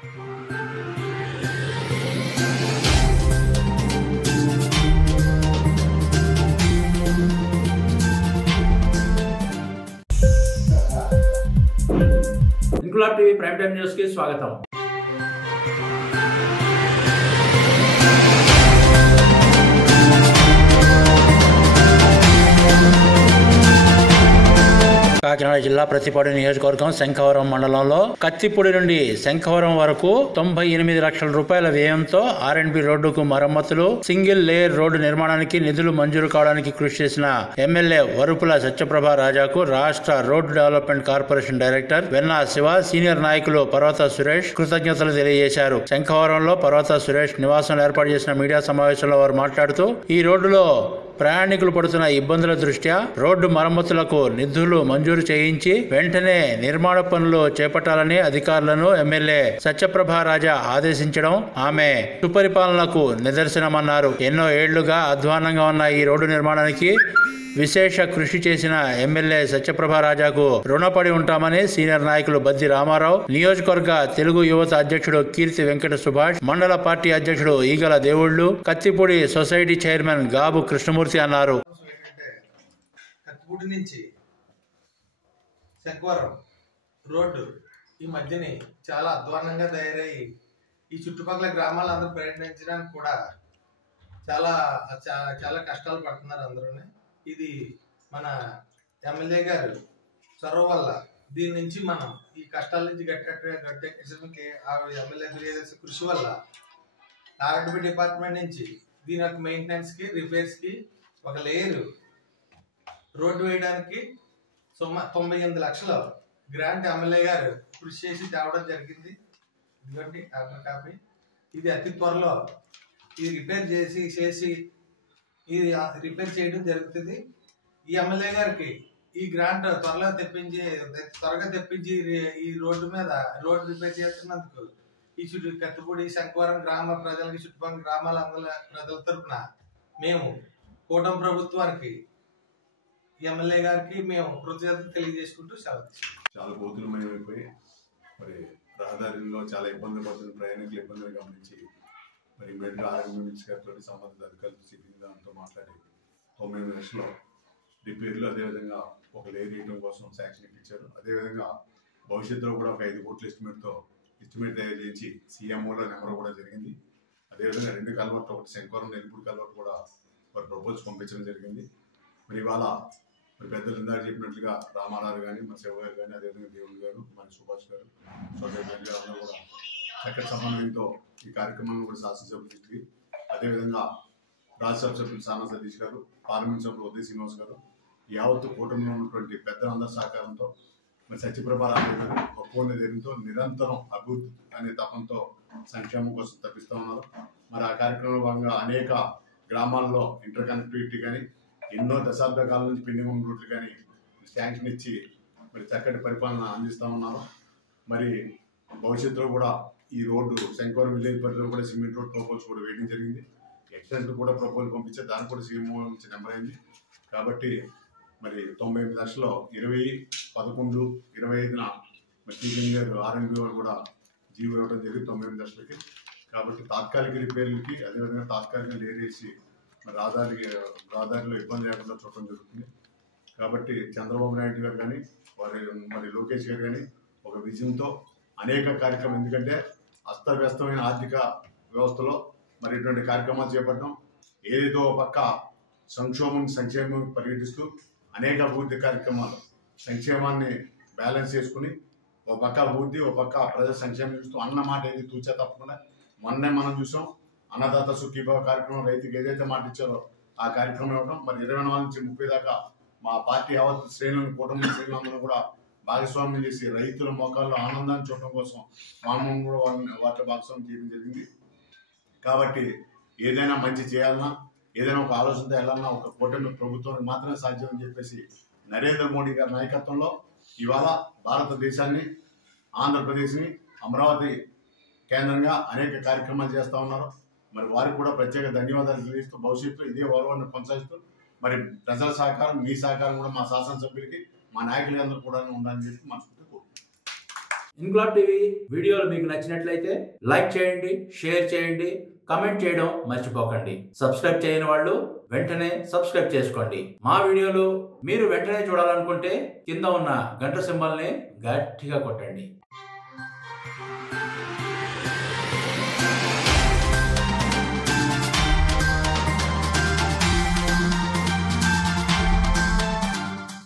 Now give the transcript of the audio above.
Inquilab TV prime time news కి స్వాగతం. కాకినాడ జిల్లా ప్రతిపాడు నియోజకవర్గం శంఖవరం మండలంలో కత్తిపూడి నుండి శంఖవరం వరకు 98 లక్షల రూపాయల వ్యయంతో R&B రోడ్డుకు మరమ్మతులు, సింగిల్ లేయర్ రోడ్డు నిర్మాణానికి నిధులు మంజూరు కావడానికి కృషి చేసిన ఎమ్మెల్యే వరుపుల సత్యప్రభ రాజాకు రాష్ట్ర road development corporation director Venna Shiva, senior నాయకులు పర్వత సురేష్ కృతజ్ఞతలు తెలియజేశారు. శంఖవరంలో పర్వత సురేష్ నివాసంలో ఏర్పాటు చేసిన మీడియా సమావేశంలో వారు మాట్లాడుతూ ఈ రోడ్డులో ప్రయాణికులు పడుతున్న ఇబ్బందుల దృష్ట్యా రోడ్డు మరమ్మతులకు నిధులు మంజూరు చేయించి వెంటనే నిర్మాణ పనులు చేపట్టాలని అధికారులను ఎమ్మెల్యే సత్యప్రభ రాజా ఆదేశించడం ఆమె సుపరిపాలనకు నిదర్శనమన్నారు. ఎన్నో ఏళ్లుగా అధ్వానంగా ఉన్న ఈ రోడ్డు నిర్మాణానికి విశేష కృషి చేసిన ఎమ్మెల్యే సత్యప్రభ రాజాకు రుణపడి ఉంటామని సీనియర్ నాయకులు బద్ది రామారావు, నియోజకవర్గ తెలుగు యువత అధ్యక్షుడు కీర్తి వెంకట సుభాష్, మండల పార్టీ అధ్యక్షుడు ఈగల దేవుళ్లు, కత్తిపూడి సొసైటీ చైర్మన్ గాబు కృష్ణమూర్తి అన్నారు. కత్తిపూడి నుంచి శంఖవరం రోడ్డు ఈ మధ్యని చాలా అధ్వానంగా తయారయ్యి ఈ చుట్టుపక్కల గ్రామాలందరూ ప్రయత్నించడానికి కూడా చాలా చాలా కష్టాలు పడుతున్నారు అందరూ. ఇది మన ఎమ్మెల్యే గారు చొరవ వల్ల దీని నుంచి మనం ఈ కష్టాల నుంచి గట్టెక్కించడానికి ఎమ్మెల్యే కృషి వల్ల R&B డిపార్ట్మెంట్ నుంచి దీని యొక్క మెయింటెనెన్స్కి, రిపేర్స్కి ఒక లేయరు రోడ్డు వేయడానికి 98 లక్షలు గ్రాంట్ ఎమ్మెల్యే గారు కృషి చేసి తేవడం జరిగింది. ఇదిగోండి కాపీ. ఇది అతి త్వరలో ఇది రిపేర్ చేసి ఇది రిపేర్ చేయడం జరుగుతుంది. ఈ ఎమ్మెల్యే గారికి ఈ గ్రాంట్ త్వరగా తెప్పించి ఈ రోడ్డు మీద రోడ్డు రిపేర్ చేస్తున్నందుకు ఈ కత్తిపూడి శంఖవరం గ్రామ ప్రజలకి, చుట్టుపక్కల గ్రామాల ప్రజల తరఫున మేము కూటమి ప్రభుత్వానికి, ఎమ్మెల్యే గారికి మేము కృతజ్ఞతలు తెలియజేసుకుంటూ చాలా గోతులమయమైపోయి మరి రహదారుల్లో చాలా ఇబ్బంది పడుతున్న ప్రయాణికులు ఇబ్బందులు గమనించి మరి ఇమీడియట్గా R&B మినిస్టర్ గారితో సంబంధిత అధికారులు సిబ్బందితో మాట్లాడి 9 లక్షలు రిపేర్లు, అదేవిధంగా ఒక లేయర్ వేయడం కోసం శాంక్షన్ ఇప్పించారు. అదేవిధంగా భవిష్యత్తులో కూడా ఒక 5 కోట్ల ఎస్టిమేట్ తయారు చేసి CMOలో నెంబర్ కూడా జరిగింది. అదేవిధంగా 2 కల్వర్ట్లు, ఒకటి శంఖవరం నెల్లిపూడి కల్వర్ట్ కూడా వారి ప్రపోజల్స్ పంపించడం జరిగింది. మరి ఇవాళ మరి పెద్దలు ఇందాక చెప్పినట్లుగా రామారావు కానీ, మన శివ గారు కానీ, అదేవిధంగా దేవుడు గారు, మన సుభాష్ గారు, సోదరు గారు అందరూ కూడా చక్కటి సమన్వయంతో ఈ కార్యక్రమాన్ని కూడా శాసనసభ్యుల దృష్టికి, అదేవిధంగా రాజ్యసభ సభ్యులు సానా సతీష్ గారు, పార్లమెంట్ సభ్యులు ఉదయ్ శ్రీనివాస్ గారు, యావత్తు కూటమిలో ఉన్నటువంటి పెద్దలందరి సహకారంతో మరి సత్యప్రభ రాజా గారు గొప్ప ధైర్యంతో నిరంతరం అభివృద్ధి అనే తపంతో సంక్షేమం కోసం తప్పిస్తూ ఉన్నారు. మరి ఆ కార్యక్రమంలో భాగంగా అనేక గ్రామాల్లో ఇంటర్ కనెక్టివిటీ కానీ, ఎన్నో దశాబ్ద కాలం నుంచి పెండింగ్ ఉన్న రూట్లు కానీ శాంక్షన్ ఇచ్చి మరి చక్కటి పరిపాలన అందిస్తూ ఉన్నారు. మరి భవిష్యత్తులో కూడా ఈ రోడ్డు శంఖవరం విలేజ్ పరిధిలో కూడా సిమెంట్ రోడ్ ప్రపోజల్స్ కూడా వేయడం జరిగింది. ఎక్స్టెన్షన్ కూడా ప్రపోజల్ పంపించారు, దానికి కూడా CMO నుంచి నెంబర్ అయింది. కాబట్టి మరి 98 లక్షలు 20/11/25న మరి చీఫ్ ఇంజనీర్ R&B వారు కూడా జీవో ఇవ్వడం జరిగింది 98 లక్షలకి. కాబట్టి తాత్కాలిక రిపేర్లకి, అదేవిధంగా తాత్కాలిక లేయర్ వేసి మరి రహదారిలో ఇబ్బంది లేకుండా చూడటం జరుగుతుంది. కాబట్టి చంద్రబాబు నాయుడు గారు కానీ, మరి లోకేష్ గారు కానీ ఒక విజన్తో అనేక కార్యక్రమం, ఎందుకంటే అస్తవ్యస్తమైన ఆర్థిక వ్యవస్థలో మరి ఇటువంటి కార్యక్రమాలు చేపట్టడం, ఏదైతే ఒక పక్క సంక్షేమం పరిగెటిస్తూ అనేక అభివృద్ధి కార్యక్రమాలు, సంక్షేమాన్ని బ్యాలెన్స్ చేసుకుని ఒక పక్క అభివృద్ధి, ఒక పక్క ప్రజల సంక్షేమం చూస్తూ అన్న మాట ఏది తూచా తప్పకుండా మొన్నే మనం చూసాం. అన్నదాత సుఖీభావ కార్యక్రమం, రైతుకి ఏదైతే మాట ఇచ్చారో ఆ కార్యక్రమం ఇవ్వడం. మరి 24 నుంచి 30 దాకా మా పార్టీ యావత్ శ్రేణులను, కూటమి శ్రేణులందరూ కూడా భాగస్వామ్యం చేసి రైతుల మోకాల్లో ఆనందాన్ని చూడటం కోసం మనం కూడా వాటిలో భాగస్వామ్యం చేయడం జరిగింది. కాబట్టి ఏదైనా మంచి చేయాలన్నా, ఏదైనా ఒక ఆలోచనతో వెళ్ళాలన్నా ఒక కూటమి ప్రభుత్వానికి మాత్రమే సాధ్యం అని చెప్పేసి నరేంద్ర మోడీ గారి నాయకత్వంలో ఇవాళ భారతదేశాన్ని, ఆంధ్రప్రదేశ్ని అమరావతి కేంద్రంగా అనేక కార్యక్రమాలు చేస్తూ ఉన్నారు. మరి వారికి కూడా ప్రత్యేక ధన్యవాదాలు తెలియజేస్తూ భవిష్యత్తు ఇదే గౌరవాన్ని కొనసాగిస్తూ మరి ప్రజల సహకారం, మీ సహకారం కూడా మా శాసనసభ్యులకి, మా నాయకులందరూ కూడా ఉండాలని చెప్పి మనస్ఫూర్తిగా కోరుకుంటున్నాం. ఇన్క్లాబ్ టీవీ వీడియోలు మీకు నచ్చినట్లయితే లైక్ చేయండి, షేర్ చేయండి, కమెంట్ చేయడం మర్చిపోకండి. సబ్స్క్రైబ్ చేయని వాళ్ళు వెంటనే సబ్స్క్రైబ్ చేసుకోండి. మా వీడియోలు మీరు వెంటనే చూడాలనుకుంటే కింద ఉన్న గంట సింబల్ని గట్టిగా కొట్టండి.